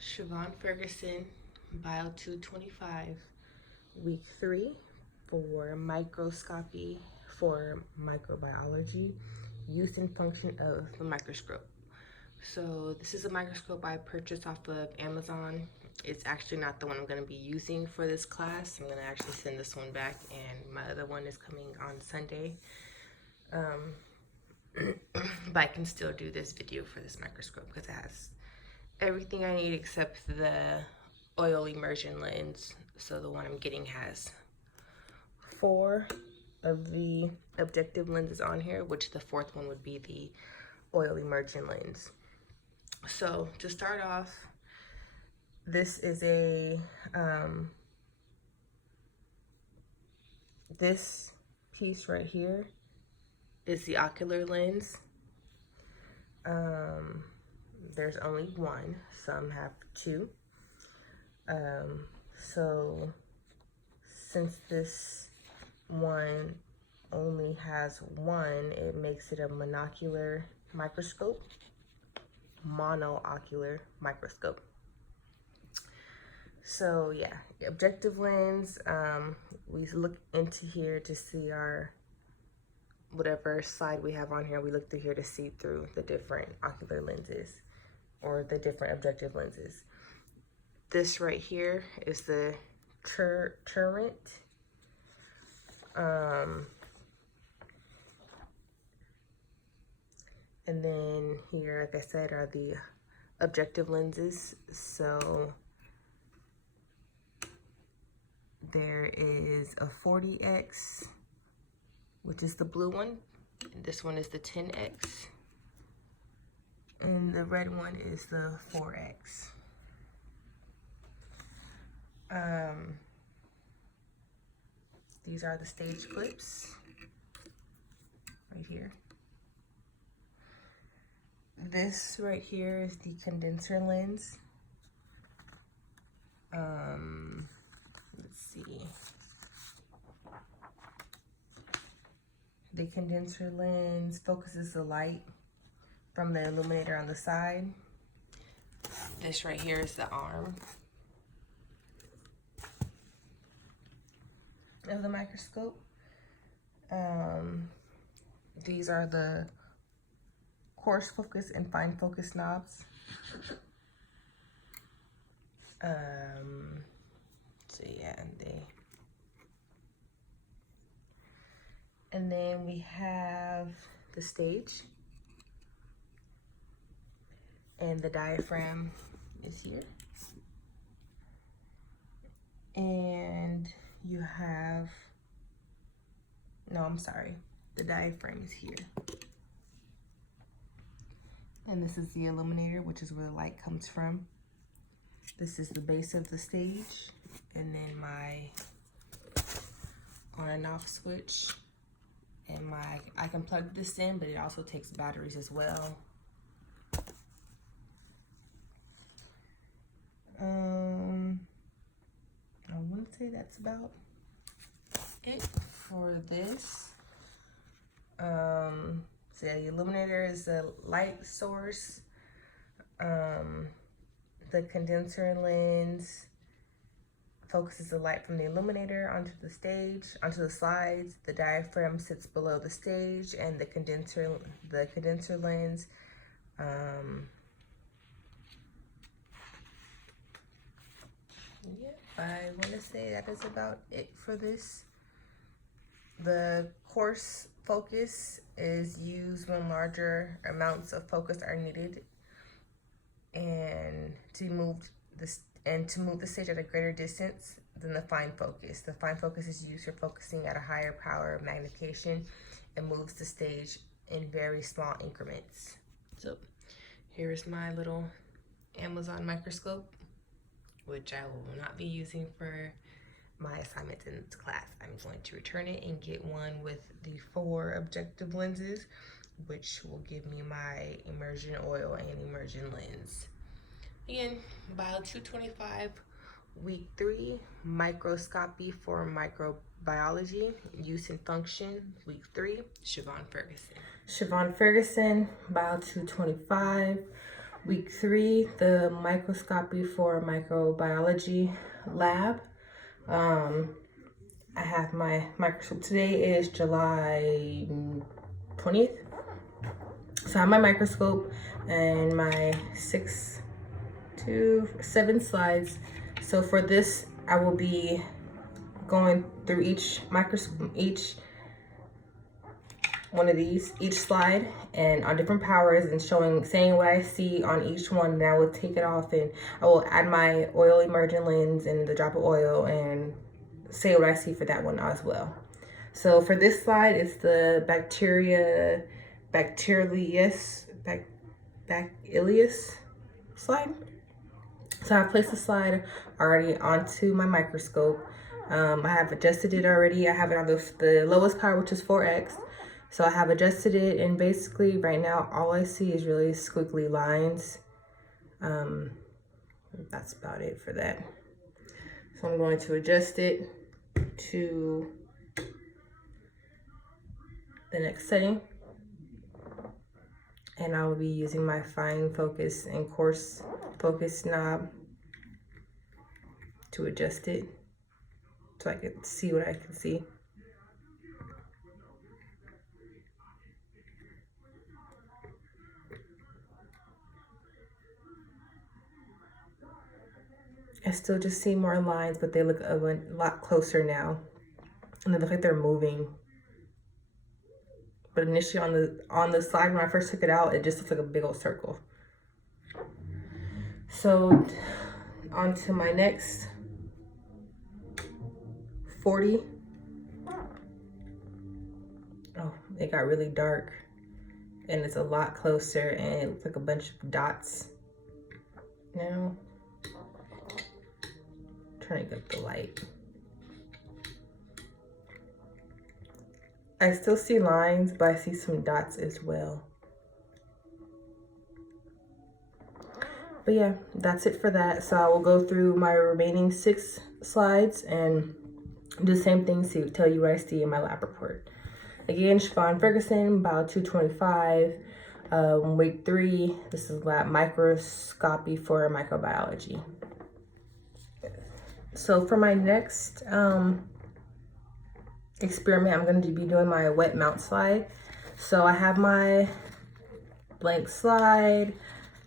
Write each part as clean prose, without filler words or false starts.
Siobhan Ferguson, Bio 225, Week 3 for microscopy for microbiology, use and function of the microscope. So this is a microscope I purchased off of Amazon. It's actually not the one I'm going to be using for this class. I'm going to actually send this one back, and my other one is coming on Sunday. But I can still do this video for this microscope because it has everything I need except the oil immersion lens. So the one I'm getting has 4 of the objective lenses on here, which the 4th one would be the oil immersion lens. So to start off, this is a this piece right here is the ocular lens. There's only one, some have 2. So since this one only has 1, it makes it a monocular microscope, monoocular microscope. So yeah, the objective lens, we look into here to see our, whatever slide we have on here, we look through here to see through the different ocular lenses or the different objective lenses. This right here is the Turrent. And then here, like I said, are the objective lenses. So there is a 40x, which is the blue one. And this one is the 10x. And the red one is the 4x. These are the stage clips right here. This right here is the condenser lens. Let's see. The condenser lens focuses the light from the illuminator on the side. This right here is the arm of the microscope. These are the coarse focus and fine focus knobs. So yeah, and then we have the stage, and the diaphragm is here. And you have, no, I'm sorry, the diaphragm is here. And this is the illuminator, which is where the light comes from. This is the base of the stage, and then my on and off switch. And I can plug this in, but it also takes batteries as well. I want to say that's about it for this. So yeah, the illuminator is the light source. The condenser lens focuses the light from the illuminator onto the stage, onto the slides. The diaphragm sits below the stage, and the condenser lens yeah, I want to say that is about it for this. The coarse focus is used when larger amounts of focus are needed, and to move the stage at a greater distance than the fine focus. The fine focus is used for focusing at a higher power of magnification and moves the stage in very small increments. So here is my little Amazon microscope, which I will not be using for my assignments in this class. I'm going to return it and get one with the 4 objective lenses, which will give me my immersion oil and immersion lens. Again, Bio 225, Week 3, Microscopy for Microbiology, Use and Function, Week 3, Siobhan Ferguson. Siobhan Ferguson, Bio 225, Week 3, the microscopy for microbiology lab. I have my microscope. Today is July 20th. So I have my microscope and my 6 to 7 slides. So for this, I will be going through each microscope, each one of these, each slide, and on different powers, and saying what I see on each one. Then I will take it off and I will add my oil immersion lens and the drop of oil and say what I see for that one as well. So for this slide, it's the Bacteroides slide. So I placed the slide already onto my microscope. I have adjusted it already. I have it on the lowest power, which is 4x. So I have adjusted it, and basically right now all I see is really squiggly lines. That's about it for that. So I'm going to adjust it to the next setting. And I will be using my fine focus and coarse focus knob to adjust it so I can see what I can see. I still just see more lines, but they look a lot closer now. And they look like they're moving. But initially on the slide, when I first took it out, it just looks like a big old circle. So on to my next 40. Oh, it got really dark. And it's a lot closer, and it looks like a bunch of dots now. Trying to get the light. I still see lines, but I see some dots as well. But yeah, that's it for that. So I will go through my remaining 6 slides and do the same thing to tell you what I see in my lab report. Again, Siobhan Ferguson, Bio 225, week 3. This is lab microscopy for microbiology. So for my next experiment, I'm going to be doing my wet mount slide. So I have my blank slide,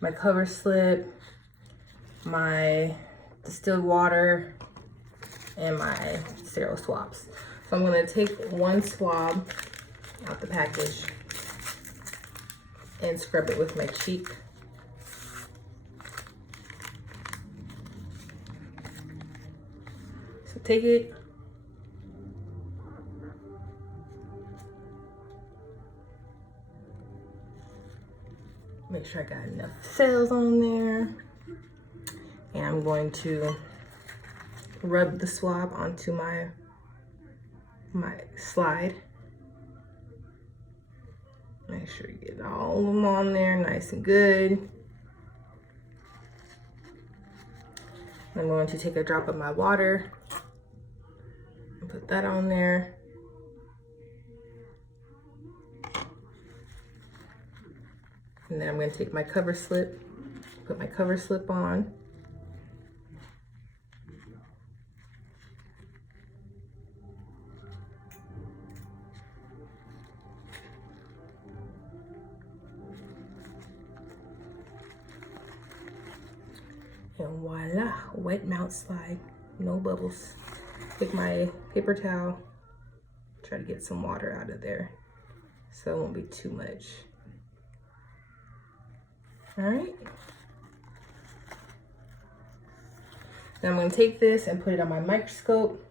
my cover slip, my distilled water, and my sterile swabs. So I'm going to take one swab out the package and scrub it with my cheek. So take it, make sure I got enough cells on there, and I'm going to rub the swab onto my slide. Make sure you get all of them on there nice and good. I'm going to take a drop of my water and put that on there. And then I'm going to take my cover slip, put my cover slip on. And voila, wet mount slide, no bubbles. Take my paper towel, try to get some water out of there so it won't be too much. All right. Now I'm going to take this and put it on my microscope.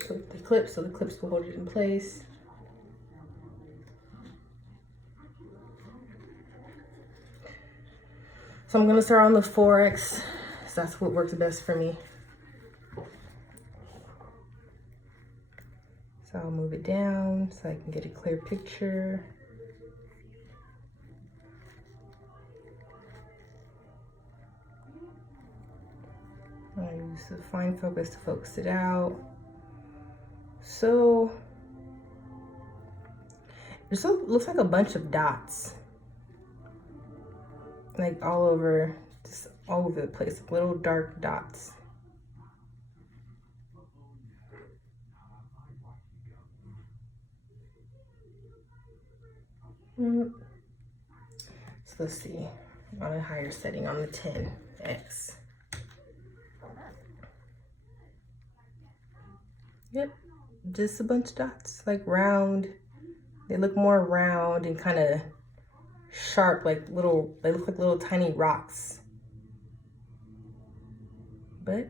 Put the clips so the clips will hold it in place. So I'm going to start on the 4x. So that's what works best for me. So I'll move it down so I can get a clear picture. I use the fine focus to focus it out. So it looks like a bunch of dots. like all over, just all over the place, little dark dots. So let's see, on a higher setting, on the 10x. Yep, just a bunch of dots, like round. They look more round and kind of sharp, like little, they look like little tiny rocks. But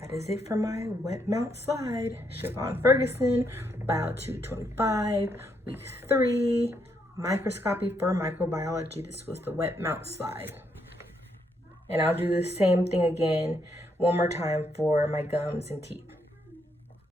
that is it for my wet mount slide. Siobhan Ferguson, Bio 225, week 3, microscopy for microbiology. This was the wet mount slide. And I'll do the same thing again one more time for my gums and teeth.